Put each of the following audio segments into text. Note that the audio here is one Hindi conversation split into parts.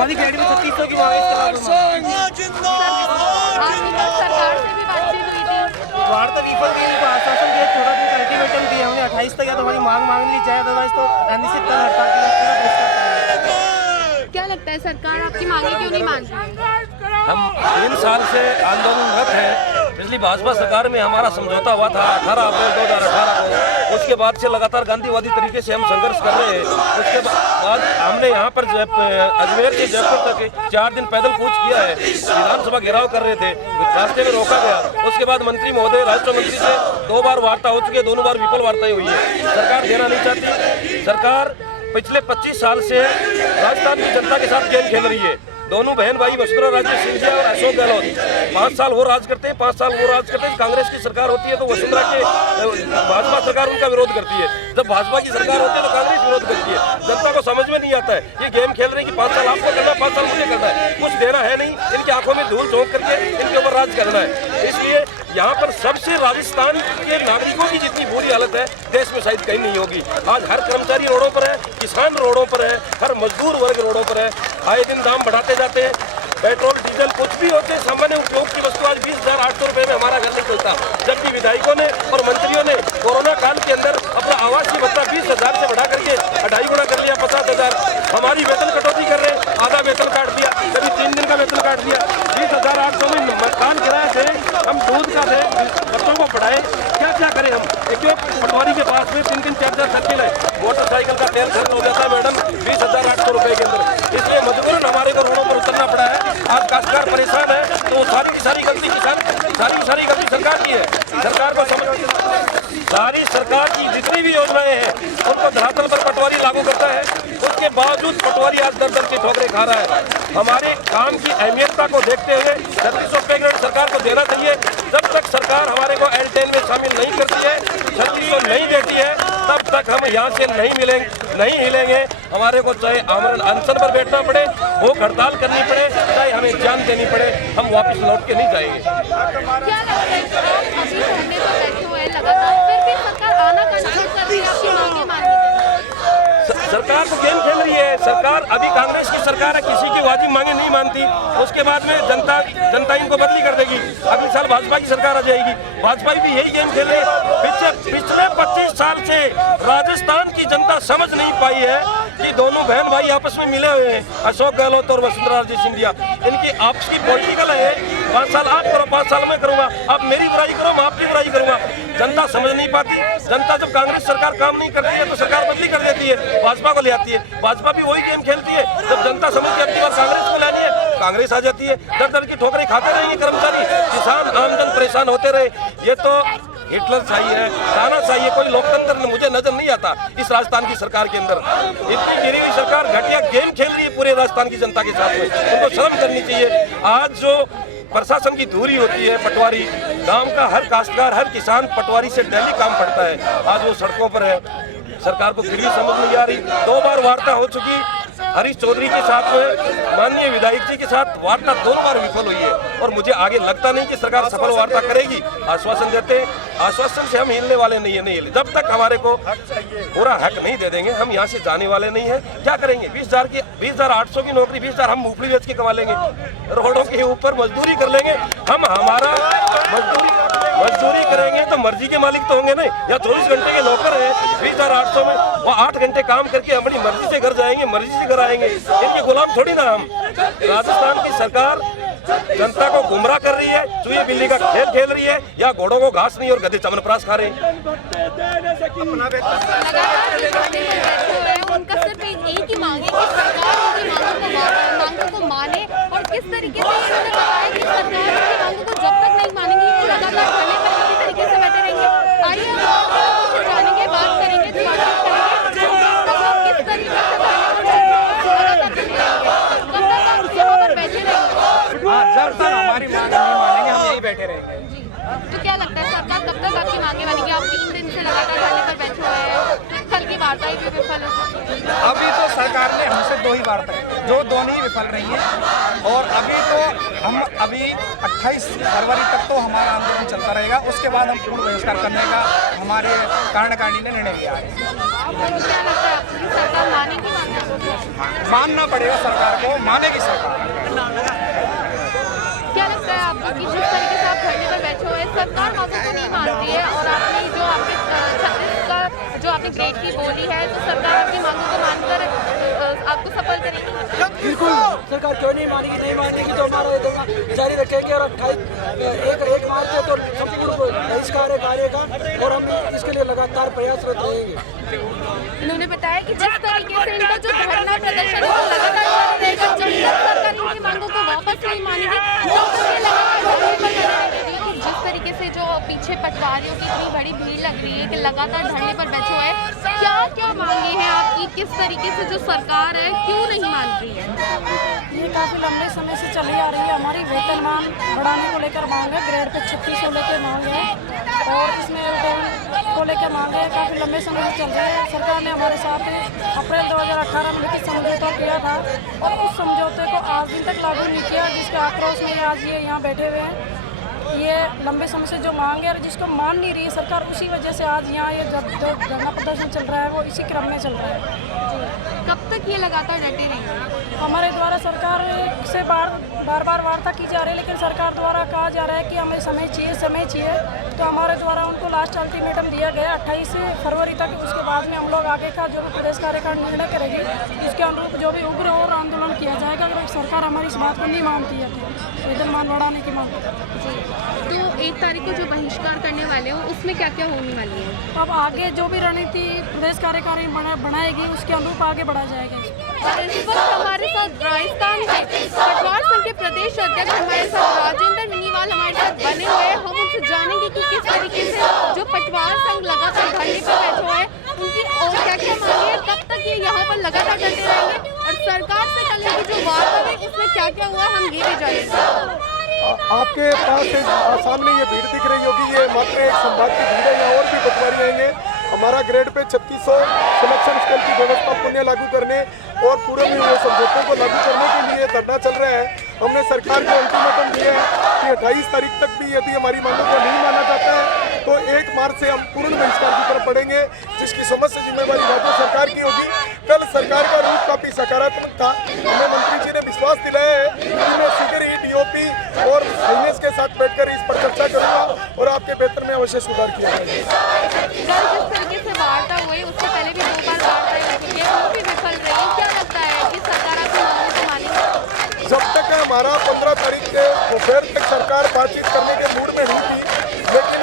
हमारी गाड़ी में 3600 की मांग है। वार्ता विफल गई, उनको आश्वासन दिया, 14 दिन का अल्टीमेटम दिया हमने, 28 तक या तो हमारी मांग ली जाए, अदरवाइज तो अनिश्चित काल हड़ताल के लिए पूरा बहिष्कार करेंगे। क्या लगता है सरकार आपकी मांगे क्यों नहीं मान रही है? हम 3 साल से आंदोलनरत हैं। पिछली भाजपा सरकार में हमारा समझौता हुआ था 18 अप्रैल 2018 को। उसके बाद से लगातार गांधीवादी तरीके से हम संघर्ष कर रहे हैं। उसके बाद हमने यहाँ पर अजमेर से जयपुर तक 4 दिन पैदल कूच किया है। विधानसभा घेराव कर रहे थे, रास्ते में रोका गया। उसके बाद मंत्री महोदय, राष्ट्र मंत्री से 2 बार वार्ता हो चुकी है, दोनों बार विफल वार्ताएं हुई है। सरकार देना नहीं चाहती। सरकार पिछले 25 साल से राजस्थान की जनता के साथ गेम खेल रही है। दोनों बहन भाई वसुंधरा राजे सिंधिया और अशोक गहलोत 5 साल वो राज करते हैं, 5 साल वो राज करते हैं। कांग्रेस की सरकार होती है तो वसुंधरा के भाजपा सरकार उनका विरोध करती है। जब भाजपा की सरकार होती है तो कांग्रेस विरोध करती है। जनता को समझ में नहीं आता है, ये गेम खेल रहे हैं कि 5 साल आपको करना है, 5 साल मुझे करना है। कुछ देना है नहीं, इनकी आंखों में धूल झोंक करके इनके ऊपर राज करना है। इसलिए यहाँ पर सबसे राजस्थान के नागरिकों की जितनी बुरी हालत है देश में शायद कहीं नहीं होगी। आज हर कर्मचारी रोडों पर है, किसान रोडों पर है, हर मजदूर वर्ग रोडों पर है। आए दिन दाम बढ़ाते जाते हैं, पेट्रोल डीजल कुछ भी होते हैं, सामान्य उपयोग की वस्तु आज 20,800 रुपये में हमारा घर नहीं चलता। जबकि विधायकों ने और मंत्रियों ने कोरोना काल के अंदर अपना आवासीय भत्ता 20,000 से बढ़ा करके 2.5 गुना कर लिया, 50,000। हमारी वेतन कटौती कर रहे हैं, आधा वेतन काट दिया, कभी 3 दिन का वेतन काट दिया। 20,800 में मकान किराए से हम दूध का से बच्चों को पढ़ाए, क्या क्या करें हम। क्यों पटवारी के पास में 3-3 4-4 साइकिल है, मोटरसाइकिल का तेल खर्च हो जाता है मैडम 20,800 रुपये के अंदर। इसलिए मजबूरन हमारे को रोडों पर उतरना पड़ा है। आज काश्तकार परेशान है तो सारी की सारी गलती सारी गलती सरकार की है। सरकार को समझ, सारी सरकार की जितनी भी योजनाएं हैं उनको धरातल पर पटवारी लागू करता है। उसके बावजूद पटवारी आज दर की ठोकरें खा रहा है। हमारे काम की अहमियतता को देखते हुए 3600 पे ग्रेड सरकार को देना चाहिए। जब तक सरकार हमारे को L10 में शामिल नहीं करती है, 3600 नहीं देती है, तब तक हम यहाँ से नहीं हिलेंगे। हमारे को चाहे आमरण अनशन पर बैठना पड़े, भूख हड़ताल करनी पड़े, चाहे हमें जान देनी पड़े, हम वापस लौट के नहीं जाएंगे। क्या लगता है आप अभी धरने पर बैठे हुए हैं लगातार, फिर भी सरकार आनाकानी क्यों कर रही है आपकी मांगे मानने के? सरकार तो गेम खेल रही है। सरकार अभी कांग्रेस की सरकार है, किसी की वाजिब मांगे नहीं मानती। उसके बाद में जनता इनको बदली कर देगी। अगले साल भाजपा की सरकार आ जाएगी। भाजपा भी यही गेम खेल रही है। पिछले 25 साल से राजस्थान की जनता समझ नहीं पाई है कि दोनों बहन भाई आपस में मिले हुए हैं, अशोक गहलोत और वसुंधरा राजे सिंधिया। इनकी आपस की पॉलिटिकल है, 5 साल आप करो, 5 साल मैं करूंगा, आप मेरी बुराई करो, मैं आपकी बुराई करूंगा। जनता समझ नहीं पाती। जनता जब कांग्रेस सरकार काम नहीं करती है तो सरकार बदली कर देती है, भाजपा को ले आती है। भाजपा भी वही गेम खेलती है। जब जनता समझती है अपनी बार कांग्रेस को लानी है, कांग्रेस आ जाती है। दर की ठोकरें खाते रहेंगे कर्मचारी, किसान, आमजन परेशान होते रहे। ये तो हिटलर चाहिए है, ताना चाहिए, कोई लोकतंत्र मुझे नजर नहीं आता इस राजस्थान की सरकार के अंदर। इतनी गिरी हुई सरकार घटिया गेम खेल रही है पूरे राजस्थान की जनता के साथ में। उनको शर्म करनी चाहिए। आज जो प्रशासन की दूरी होती है, पटवारी गांव का हर काश्तकार, हर किसान पटवारी से डेली काम पड़ता है, आज वो सड़कों पर है। सरकार को फिर भी समझ नहीं आ रही। 2 बार वार्ता हो चुकी, हरीश चौधरी के साथ में माननीय विधायक जी के साथ वार्ता 2 बार विफल हुई है। और मुझे आगे लगता नहीं कि सरकार सफल वार्ता करेगी। आश्वासन देते हैं, आश्वासन से हम हिलने वाले नहीं है। जब तक हमारे को पूरा हक नहीं दे देंगे, हम यहाँ से जाने वाले नहीं है। क्या करेंगे? 20,800 की नौकरी, 20,000 हम मूंगफली बेच के कमा लेंगे, रोडों के ऊपर मजदूरी कर लेंगे। हम हमारा मजदूरी करेंगे तो मर्जी के मालिक तो होंगे नहीं। या 24 घंटे के नौकर है 20,800 में, वो 8 घंटे काम करके अपनी मर्जी से घर जाएंगे, मर्जी से घर आएंगे। इनके गुलाम थोड़ी ना हम। राजस्थान की सरकार जनता को गुमराह कर रही है, चूहे बिल्ली का खेल खेल रही है, या घोड़ों को घास नहीं और गधे चमनप्राश खा रहे हैं। उनका सिर्फ एक ही मांग है कि सरकार उनकी मांगों को माने। और किस तरीके से उन्होंने बताया कि सरकार उनकी मांगों को जब तक नहीं मानेगी वो लगातार धरने पर इसी तरीके से बैठे रहेंगे। आइए हम जानेंगे, बात करेंगे, किस तरीके से जब तक हमारी मांग नहीं मानेंगे हम यही बैठे रहेंगे। तो क्या लगता है सरकार कब तक आपकी मांगे मानेगी? आप 3 दिन से लगातार धरने पर बैठे हुए हैं, कल की वार्ता ही विफल हो। अभी तो सरकार ने हमसे 2 ही वार्ता जो दोनों ही विफल रही हैं। और अभी 28 फरवरी तक तो हमारा आंदोलन चलता रहेगा, उसके बाद हम पूर्ण बहिष्कार करने का हमारे कार्यकारिणी ने निर्णय लिया है। क्या लगता है आपको कि सरकार मानेगी मानना पड़ेगा सरकार को, मानेगी सरकार। क्या लगता है आपको कि जिस तरीके से आप धरने पर बैठे हुए हैं, सरकार मांगों को नहीं मान रही है और आपने जो आपके 36 का जो आपने ग्रेड की बोली है, तो सरकार आपकी मांगों को मानकर आपको सफल करेगी? बिल्कुल, सरकार क्यों नहीं मानेगी? नहीं मानेगी तो हमारा ये जारी रखेंगे और 1 मार्च से तो संपूर्ण बहिष्कार है कार्य का, और हम इसके लिए लगातार प्रयासरत रहेंगे। उन्होंने बताया कि जिस तरीके से इनका जो धरना प्रदर्शन है वो लगातार जारी रहेगा, जब तक सरकार इनकी मांगों को वापस नहीं मानेगी तब तक ये लगातार धरने पर बने रहेंगे। क्योंकि जिस तरीके से जो पीछे पटवारियों की इतनी बड़ी भीड़ लग रही है कि लगातार धरने पर बैठे हुए हैं, क्या क्या मांगे हैं आपकी? किस तरीके से जो सरकार है क्यों नहीं मान रही है? ये काफ़ी लंबे समय से चली आ रही है। हमारी वेतनमान बढ़ाने को लेकर मांग है, ग्रेड पे 3600 लेकर मांग है, और इसमें एल्डेन को लेकर मांग है। काफ़ी लंबे समय से चल रही है। सरकार ने हमारे साथ अप्रैल 2018 में लिखित समझौता किया था, और उस समझौते को आज दिन तक लागू नहीं किया, जिसके आक्रोश में आज ये यहाँ बैठे हुए हैं। ये लंबे समय से जो मांग है और जिसको मान नहीं रही है सरकार, उसी वजह से आज यहाँ ये जब जो धरना प्रदर्शन चल रहा है वो इसी क्रम में चल रहा है। कब तक ये लगातार डटे रहेंगे? हमारे द्वारा सरकार से बार बार वार्ता की जा रही है, लेकिन सरकार द्वारा कहा जा रहा है कि हमें समय चाहिए। तो हमारे द्वारा उनको लास्ट अल्टीमेटम दिया गया 28 फरवरी तक। उसके बाद में हम लोग आगे का जो भी प्रदेश कार्यकारिणी निर्णय करेगी, इसके अनुरूप जो भी उग्र और आंदोलन किया जाएगा अगर सरकार हमारी इस बात को नहीं मानती है तो वेतनमान बढ़ाने की मांग। तो 1 तारीख को जो बहिष्कार करने वाले हो उसमें क्या क्या होने वाली है? अब आगे जो भी रणनीति प्रदेश कार्यकारिणी बनाएगी उसके अनुरूप आगे बढ़ा जाएगा। और इस वक्त हमारे साथ राजस्थान के पटवार संघ के प्रदेश अध्यक्ष हमारे साथ राजेंद्र मिनीवाल हमारे साथ बने हुए हैं। हम उनसे जानेंगे कि किस तरीके से जो पटवार संघ लगातार धरने पर बैठे हुए हैं उनकी और क्या क्या मांगे हैं, कब तक ये यहाँ पर लगातार डटे रहेंगे, और सरकार से करने की जो वार्ता है उसमें क्या क्या हुआ हम ये भी जानेंगे। आपके पास सामने ये भीड़ दिख रही होगी, ये मात्र एक संभाग की भीड़ है। यहाँ और भी पटवारी आएंगे। हमारा ग्रेड पे 3600 सिलेक्शन स्केल की व्यवस्था पुनः लागू करने और पूरे में वो समझौतों को लागू करने के लिए धरना चल रहा है। हमने सरकार को अल्टीमेटम दिया है कि 28 तारीख तक भी यदि हमारी मांगों को नहीं माना जाता है तो 1 मार्च से हम पूर्ण बहिष्कार की तरफ बढ़ेंगे, जिसकी समस्त जिम्मेवारी राज्य सरकार की होगी। कल सरकार का रूप काफी सकारात्मक था। हमें मंत्री जी ने विश्वास दिलाया है कि मैं शीघ्र ही DOP और फाइनेंस के साथ बैठकर इस पर चर्चा करूंगा और आपके वेतन में अवश्य सुधार किया जाएगा। जिस तरीके से वार्ता हुई उससे पहले भी 2 बार वार्ता हो चुकी है, वो भी विफल रही। क्या लगता है कि सरकार आपकी मांगों को मानेगी? जब तक हमारा 15 तारीख के दोपहर तक सरकार बातचीत करने के मूड में नहीं थी, लेकिन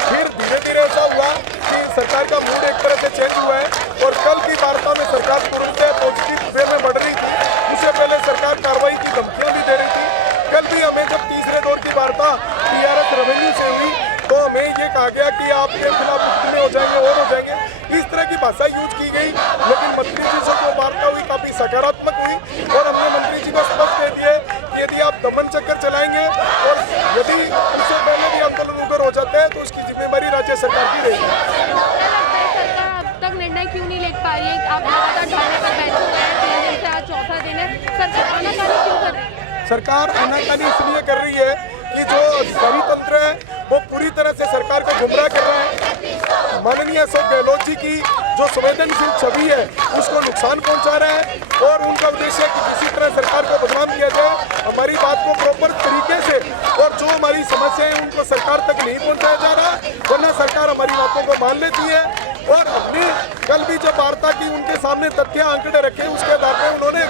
फिर धीरे धीरे ऐसा हुआ कि सरकार का मूड एक तरह से चेंज हुआ है और कल की वार्ता में सरकार तुरंत पॉजिटिव वे में बढ़ रही थी। उससे पहले सरकार कार्रवाई की धमकियां भी दे रही थी। कल भी हमें जब तीसरे दौर की वार्ता TRS रेवेन्यू से हुई तो हमें ये कहा गया कि आपके खिलाफ मुकदमे हो जाएंगे और हो जाएंगे, इस तरह की भाषा यूज की गई। लेकिन मंत्री जी से जो वार्ता हुई काफ़ी सकारात्मक हुई और हमने मंत्री जी को स्पष्ट कह दिया कि यदि आप दमन चक्कर चलाएंगे और यदि उससे पहले भी आंदोलन उग्र हो जाते हैं तो उसकी जिम्मेवारी राज्य सरकार की रहेगी। सरकार अब तक निर्णय क्यों नहीं ले पा रही है? आप लगातार धरने पर बैठे हुए हैं, 3 दिन से आज चौथा दिन है, सरकार आनाकानी क्यों कर रही है? सरकार आनाकानी इसलिए कर रही है कि जो अधिकारी तंत्र है वो पूरी तरह से सरकार को गुमराह कर रहा है। माननीय अशोक गहलोत जी की जो संवेदनशील छवि है उसको नुकसान पहुंचा रहा है और उनका उद्देश्य है कि किसी तरह सरकार को बदनाम किया जाए, हमारी बात को प्रॉपर तरीके से और जो हमारी समस्याएं हैं उनको सरकार तक नहीं पहुंचाया जा रहा, वरना सरकार हमारी बातों को मान लेती है। और अपनी कल भी जब वार्ता की उनके सामने तथ्य आंकड़े रखे, उसके आधार पर उन्होंने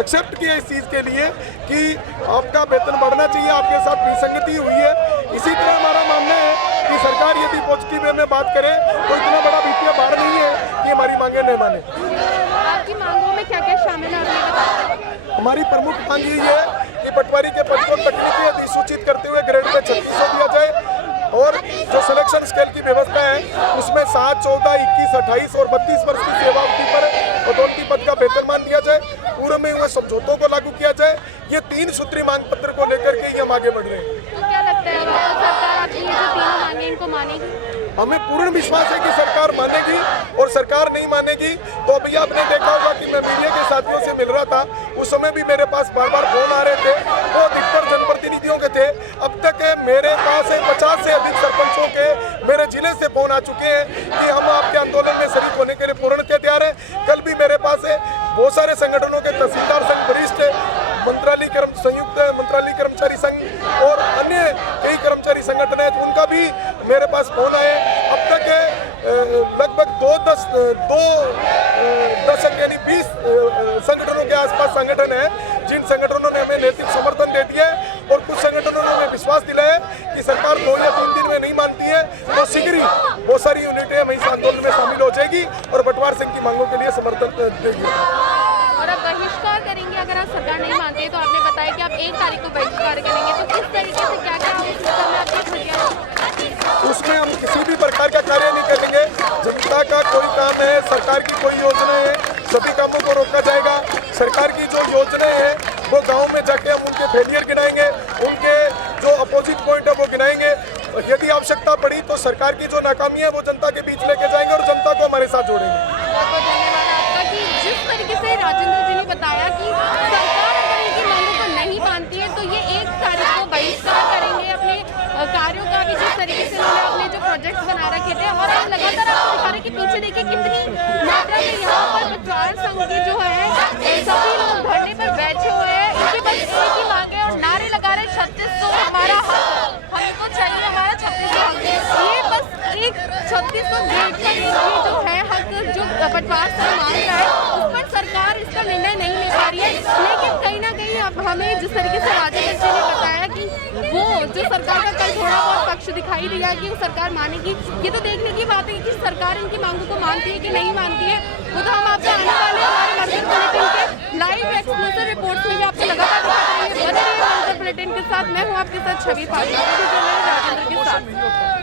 एक्सेप्ट किया इस चीज़ के लिए कि आपका वेतन बढ़ना चाहिए, आपके साथ विसंगति हुई है। इसी तरह हमारा मानना है कि सरकार यदि पॉजिटिव वे में बात करे तो इतना बड़ा वित्तीय भार नहीं है कि हमारी मांगे नहीं माने। आपकी मांगों में क्या क्या शामिल है? हमारी प्रमुख मांग यही है कि पटवारी के पद को तकनीकी अधिसूचित करते हुए ग्रेड में 3600 दिया जाए और जो सिलेक्शन स्केल की व्यवस्था है उसमें 7, 14, 21, 28 और 32 वर्ष की सेवावधि पर पदोन्नति पद का वेतनमान दिया जाए, पूर्व में हुए समझौतों को लागू किया जाए। ये 3 सूत्री मांग पत्र को लेकर के ही हम आगे बढ़ रहे हैं। तो क्या लगता है सरकार आपकी ये जो 3 मांगे को मानेगी? हमें पूर्ण विश्वास है कि सरकार मानेगी, और सरकार नहीं मानेगी तो अभी आपने देखा होगा कि मैं मीडिया के साथियों से मिल रहा था, उस समय भी मेरे पास बार बार फोन आ रहे थे, वो अधिकतर जनप्रतिनिधियों के थे। अब तक मेरे पास 50 से अधिक सरपंचों के मेरे जिले से फोन आ चुके हैं कि हम आपके आंदोलन में शरीक होने के लिए पूर्णतः तैयार हैं। कल भी मेरे पास बहुत सारे संगठनों के तहसीलदार संघ, वरिष्ठ संयुक्त मंत्रालय कर्मचारी संघ और अन्य कई कर्मचारी संगठन हैं, उनका भी मेरे पास फोन आए। अब तक लगभग 2 दशक यानी 20 संगठनों के आसपास संगठन हैं, जिन संगठनों ने हमें नैतिक समर्थन दे दिया है, और कुछ संगठनों ने हमें विश्वास दिलाया है कि सरकार 2 या 3 दिन में नहीं मानती है तो शीघ्र ही बहुत सारी यूनिटें हम इस आंदोलन में शामिल हो जाएगी और बंटवार सिंह की मांगों के लिए समर्थन देगी। और अब बहिष्कार करेंगे अगर आप सरकार नहीं मानती है, तो आपने बताया कि आप 1 तारीख को बहिष्कार करेंगे, तो किस तरीके से क्या क्या उसमें हम किसी भी प्रकार का कार्य नहीं करेंगे। जनता का कोई काम है, सरकार की कोई योजना है, सभी कामों को रोका जाएगा। सरकार की जो योजनाएं हैं वो गांव में जाके हम उनके फेलियर गिनाएंगे, उनके जो अपोजिट पॉइंट है वो गिनाएंगे। यदि आवश्यकता पड़ी तो सरकार की जो नाकामी है वो जनता के बीच लेके जाएंगे और जनता को हमारे साथ जोड़ेंगे। बहुत बहुत धन्यवाद आपका कि जिस तरीके से राजेंद्र जी ने बताया कि सरकार अगर इनकी मांगों को नहीं मानती है तो ये 1 तारीख को बहिष्कार करेंगे अपने कार्यों का भी, जिस तरीके से उन्होंने अपने जो प्रोजेक्ट्स बना रखे थे। और हम लगातार आपको दिखा रहे हैं कि पीछे देखिए कितनी मात्रा में यहाँ पर बंटवार संघ के जो है सभी लोग धरने पर बैठे हुए हैं। इनकी बस एक ही मांग है और नारे लगा रहे 3600 हमारा हक, हमको चाहिए हमारा 3600 हक। ये बस एक 3600 गेट का ये जो है हक जो बंटवार संघ मांग रहा है, उस पर सरकार इसका निर्णय नहीं ले पा रही है। लेकिन कहीं ना कहीं अब हमें जिस तरीके से राजेंद्र जी ने बताया कि वो जो सरकार का कल थोड़ा बहुत पक्ष दिखाई दिया कि वो सरकार मानेगी, ये तो देखने की बात है कि सरकार इनकी मांगों को मानती है कि नहीं मानती है। वो तो हम आपको आने वाले हमारे मर्कज बुलेटिन के लाइव एक्सक्लूसिव रिपोर्ट्स में भी आपको लगातार दिखाते रहेंगे। बने रहिए मर्कज बुलेटिन के साथ, मैं हूँ आपके साथ छवि पाटिल, राजेंद्र के साथ।